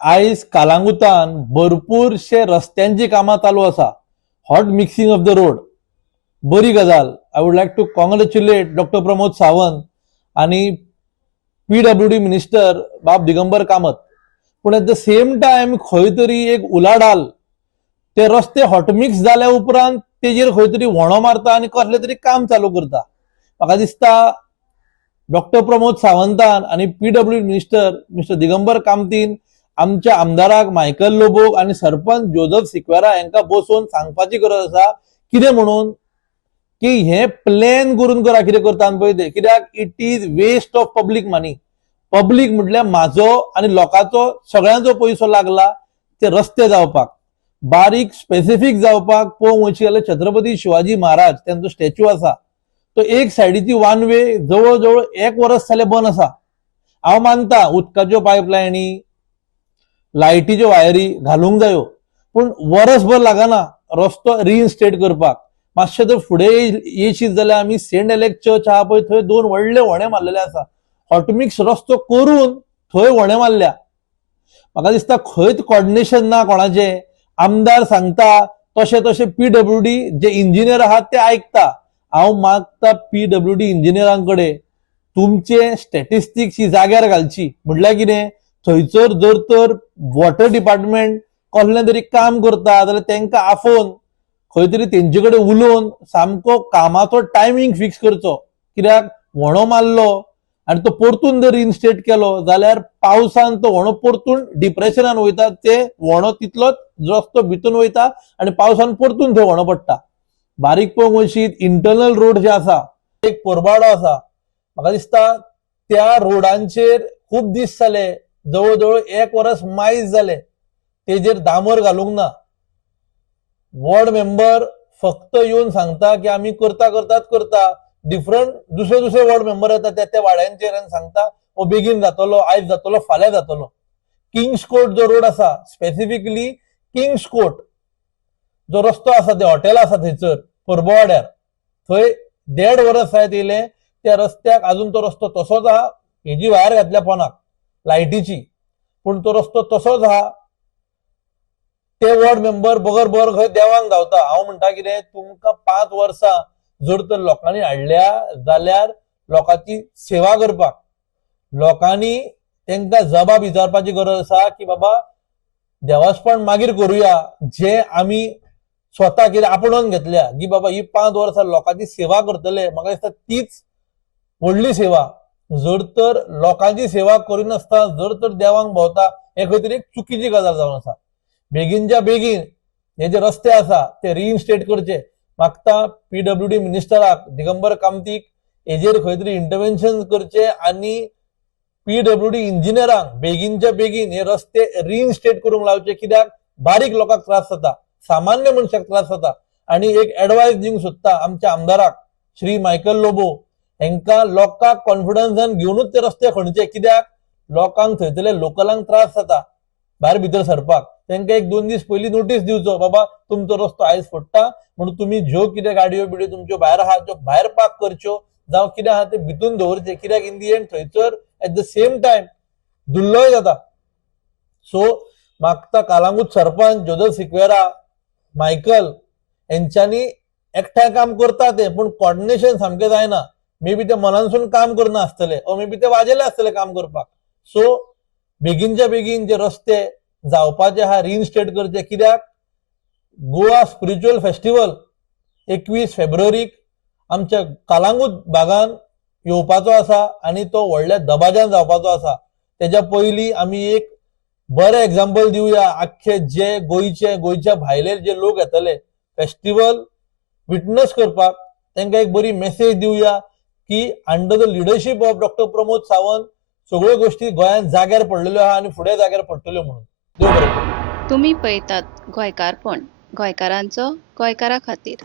आयज कालांगुतान भरपूरशे रस्त्यांची कामां चालू आसा. Hot mixing of the road बरी गजाल. I would like to congratulate doctor Pramod Sawant आणि PWD मिनिस्टर बाब दिगंबर कामत. पण एट द सेम टायम खंय तरी एक उलाढाल ते रस्ते हॉटमिक्स जाल्या उपरांत तेजेर खंय तरी व्होणो मारता आणि कसले तरी काम चालू करता. म्हाका दिसता डॉक्टर प्रमोद सावंतान आणि PWD मिस्टर दिगंबर कामतीन आमच्या आमदाराक मायकल लोबोक आणि सरपंच जोझफ सिक्वेरा यांका बसोवन सांगपाची गरज आसा कितें म्हणून की हे प्लॅन करून करा कितें करता पळय ते. कित्याक it is waste of public money. Public म्हटल्यार म्हाजो आणि लोकांचो सगळ्यांचो पयसो लागला ते रस्ते जावपाक. बारीक स्पेसिफिक जावपाक पळोवंक वचशी जाल्यार छत्रपती शिवाजी महाराज त्यांचो स्टॅच्यू आसा तो एक सायडीची वन वे जवळ जवळ 1 वर्स जाले बंद आसा. हांव मानता उदकाच्यो पायपलायनी लायटीच्यो वायरी घालूंक जायो पूण वर्सभर लागना रस्तो रिइन्स्टेट करपाक. मातशें जर फुडें येशीत जाल्यार आमी सेंट एलेक्स चर्च आहा पळय थंय 2 व्हडले व्होणे मारलेले आसा. हॉटमिक्स रस्तो करून थंय व्होणे मारल्या. म्हाका दिसता खंयच कॉर्डिनेशन ना कोणाचें. आमदार सांगता तशें तशें PWD जे इंजिनियर आहात ते आयकता. हांव मागता PWD इंजिनियरांकडे तुमचे स्टॅटिस्टिक्स ही जाग्यार घालची. म्हटल्यार कितें थंयसर जर तर वॉटर डिपार्टमेंट कसलें तरी काम करता जाल्यार तांकां आफोवन खंय तरी तेंचे कडेन उलोवन सामको कामाचो टायमींग फिक्स करचो. कित्याक व्होणो मारलो आनी तो परतून जर इन्स्टेट केलो जाल्यार पावसान तो व्होणो परतून डिप्रेशनान वयता. ते व्होणो तितलोच रस्तो भितून वयता आनी पावसान परतून थंय व्होणो पडटा. बारीक पळोवंक वचशीत इंटरनल रोड जे आसा एक पोरबाडो आसा. म्हाका दिसता त्या रोडांचेर खूब दीस जाले जवळ जवळ 1 वर्स मायज जाले तेजेर डांबर घालूंक ना. वॉर्ड मेंबर फक्त येवन सांगता की आमी करता करता डिफरंट दुसरे वॉर्ड मेंबर येता त्या वाड्यांचेर आनी सांगता हो बेगीन जातलो आयज जातलो फाल्यां जातलो. किंग्स कोर्ट जो रोड आसा स्पेसिफिकली किंग्स कोर्ट जो रस्तो आसा ते हॉटेल आसा थंयसर परबवाड्यार थंय 1.5 वर्स जायत येयले. त्या रस्त्याक अजून तो रस्तो तसोच आहा. हेजी वायर घातल्या पोनाक लायटीची पूण तो रस्तो तसोच आहा. ते वॉर्ड मेंबर बगर खंय देवांक धांवता. हांव म्हणटा कितें तुमकां 5 वर्सां जर तर लोकांनी हाडल्या जाल्यार लोकांची सेवा करपाक लोकांनी तांकां जबाब विचारपाची गरज आसा की बाबा देवास्पण मागीर करुया जे आमी स्वता कितें आपणून घेतल्या की बाबा ही 5 वर्सां लोकांची सेवा करतले. म्हाका दिसता तीच व्हडली सेवा. जर तर लोकांची सेवा करिनासता जर तर देवांक भोंवता हे खंय तरी एक चुकीची गजाल जावन आसा. बेगीनच्या बेगीन हे जे रस्ते आसा ते रिइन्स्टेट करचे. मागता PWD मिनिस्टराक दिगंबर कामतीक हेजेर खंय तरी इंटरव्हेन्शन करचे आणि PWD इंजिनियरांक बेगीनच्या बेगीन हे रस्ते रिइन्स्टेट करूंक लावचे. कित्याक बारीक लोकांक त्रास जाता सामान्य मनशाक त्रास जाता. आणि एक एडवायस दिवंक सोदता आमच्या आमदाराक श्री मायकल लोबो हांकां लोकांक कॉन्फिडन्सान घेवनूच ते रस्ते खणचे. कित्याक लोकांक थंयतले लोकलांक त्रास जाता भायर भितर सरपाक. तांकां 1-2 दीस पयलीं नोटीस दिवचो बाबा तुमचो रस्तो आयज फोडटा म्हणून तुमी ज्यो कितें गाडयो बिडयो तुमच्यो भायर आहा त्यो भायर पार्क करच्यो जावं कितें आहा ते भितून दवरचे. कित्याक इन दी एंड थंयसर एट द सेम टायम धुल्लोय जाता. सो मागता कालांगूट सरपंच जोझफ सिक्वेरा मायकल यांच्यांनी एकठांय काम करता ते पूण कॉर्डिनेशन सामकें जायना. मे बी ते मनानसून काम करना आसतले ओ मे बी ते वाजेले आसतले काम करपाक. सो बेगीनच्या बेगीन जे रस्ते जावपाचे आहा रिइन्स्टेट करचे. कित्याक गोवा स्पिरिच्युअल फेस्टिवल 21 फेब्रुवारीक आमच्या कालांगूट भागान येवपाचो आसा आणि तो व्हडल्या दबाज्यान जावपाचो आसा. तेच्या पयलीं आमी एक बरें एग्जाम्पल दिवया आख्खे जे गोंयच्या भायले जे लोक येतले फेस्टिवल विटनस करपाक तांकां एक बरी मेसेज दिवया की under the leadership of doctor Pramod Sawant सगळ्यो गोष्टी गोंयांत जाग्यार पडलेल्यो आहा आणि फुडें जाग्यार पडटल्यो म्हणून. देव बरें करूं. तुम्ही पळयतात गोंयकारपण गोंयकारांचो गोंयकारा खातीर.